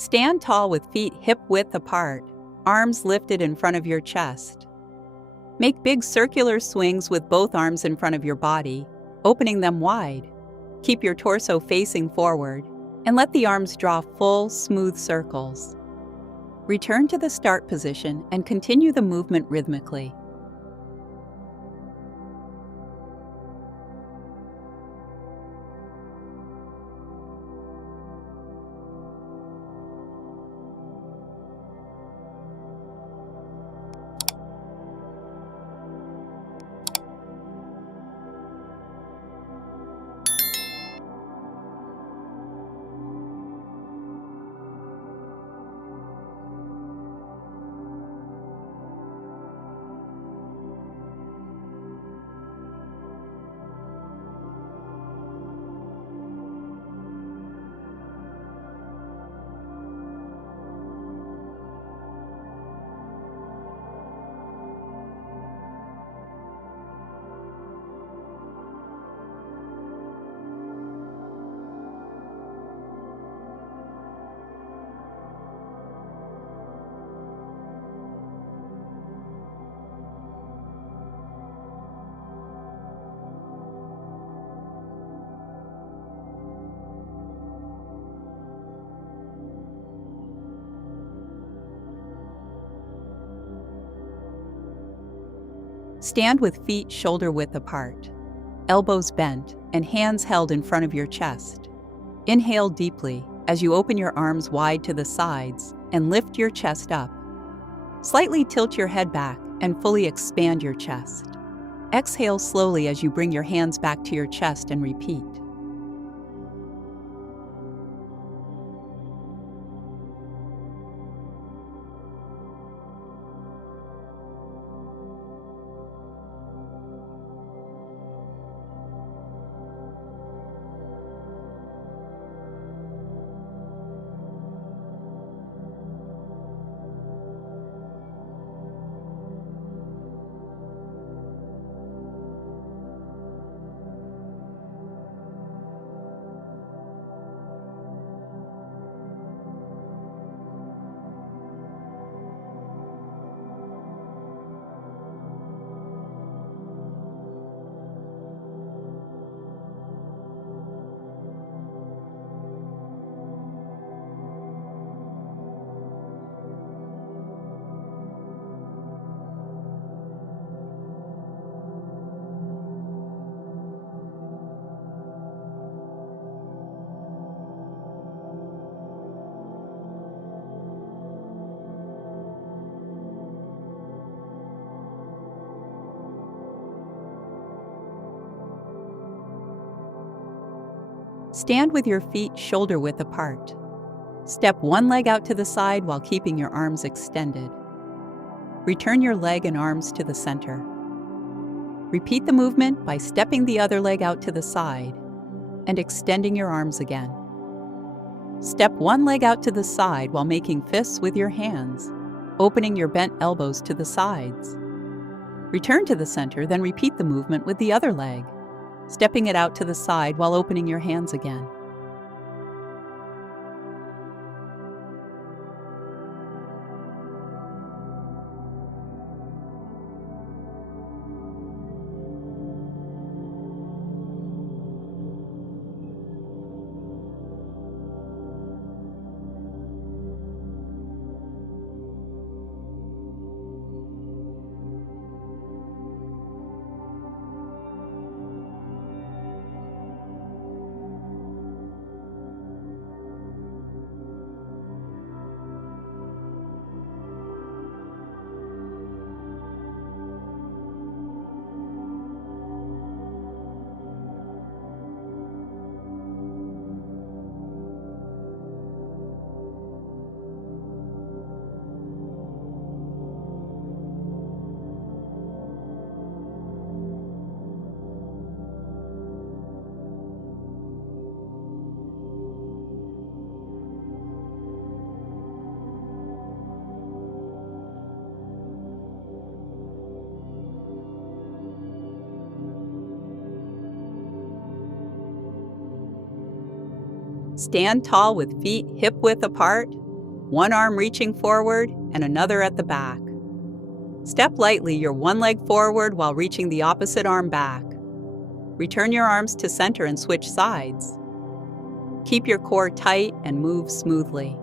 Stand tall with feet hip-width apart, arms lifted in front of your chest. Make big circular swings with both arms in front of your body, opening them wide. Keep your torso facing forward, and let the arms draw full, smooth circles. Return to the start position and continue the movement rhythmically. Stand with feet shoulder-width apart, elbows bent, and hands held in front of your chest. Inhale deeply as you open your arms wide to the sides and lift your chest up. Slightly tilt your head back and fully expand your chest. Exhale slowly as you bring your hands back to your chest and repeat. Stand with your feet shoulder-width apart. Step one leg out to the side while keeping your arms extended. Return your leg and arms to the center. Repeat the movement by stepping the other leg out to the side and extending your arms again. Step one leg out to the side while making fists with your hands, opening your bent elbows to the sides. Return to the center, then repeat the movement with the other leg, stepping it out to the side while opening your hands again. Stand tall with feet hip-width apart, one arm reaching forward and another at the back. Step lightly your one leg forward while reaching the opposite arm back. Return your arms to center and switch sides. Keep your core tight and move smoothly.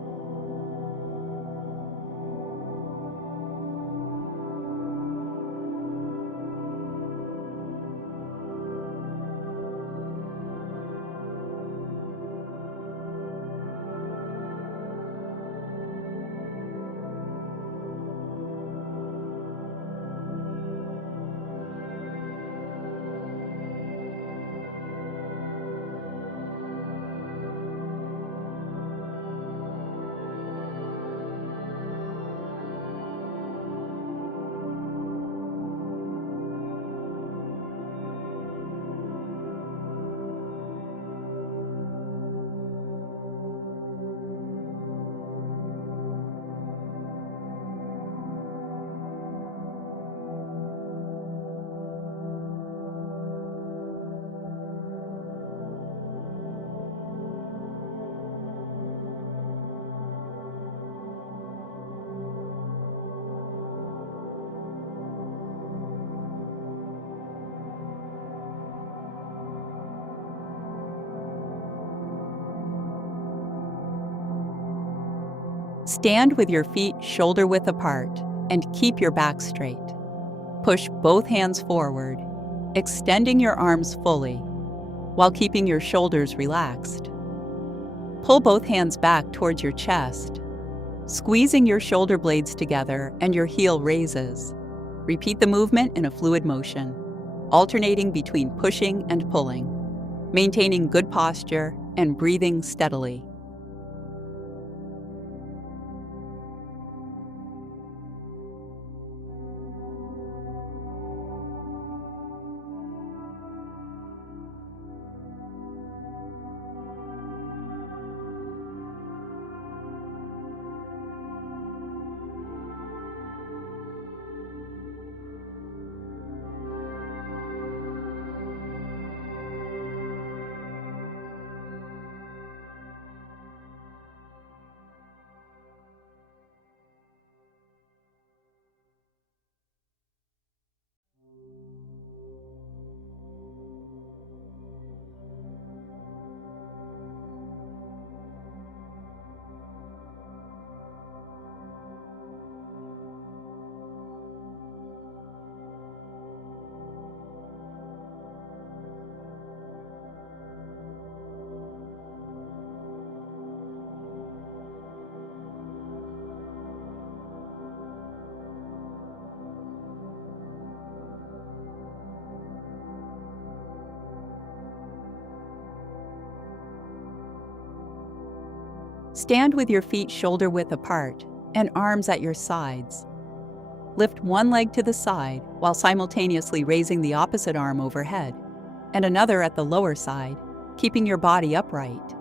Stand with your feet shoulder-width apart and keep your back straight. Push both hands forward, extending your arms fully, while keeping your shoulders relaxed. Pull both hands back towards your chest, squeezing your shoulder blades together and your heel raises. Repeat the movement in a fluid motion, alternating between pushing and pulling, maintaining good posture and breathing steadily. Stand with your feet shoulder-width apart and arms at your sides. Lift one leg to the side while simultaneously raising the opposite arm overhead, and another at the lower side, keeping your body upright.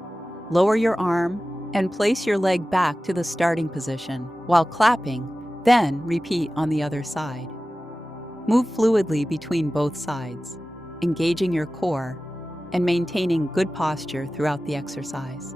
Lower your arm and place your leg back to the starting position while clapping, then repeat on the other side. Move fluidly between both sides, engaging your core and maintaining good posture throughout the exercise.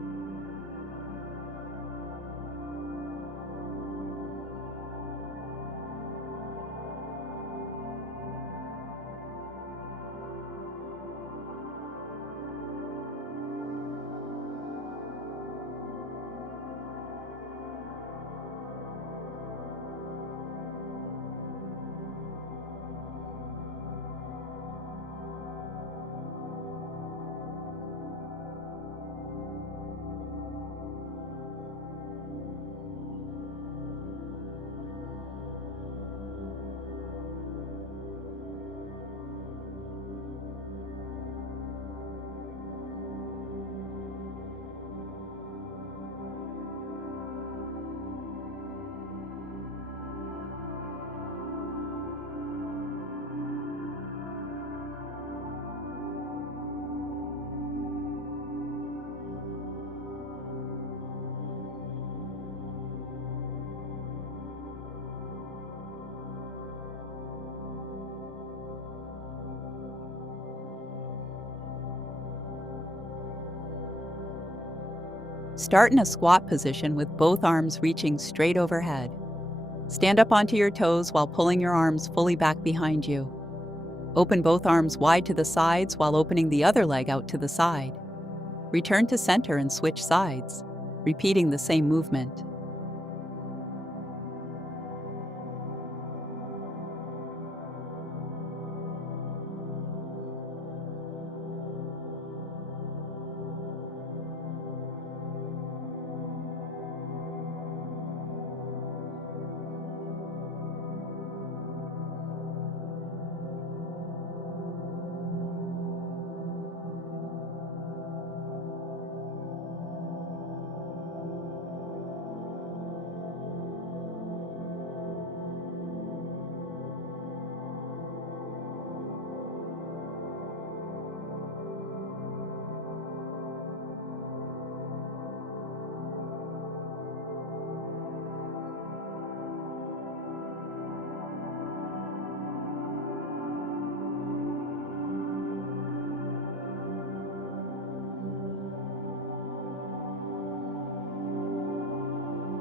Start in a squat position with both arms reaching straight overhead. Stand up onto your toes while pulling your arms fully back behind you. Open both arms wide to the sides while opening the other leg out to the side. Return to center and switch sides, repeating the same movement.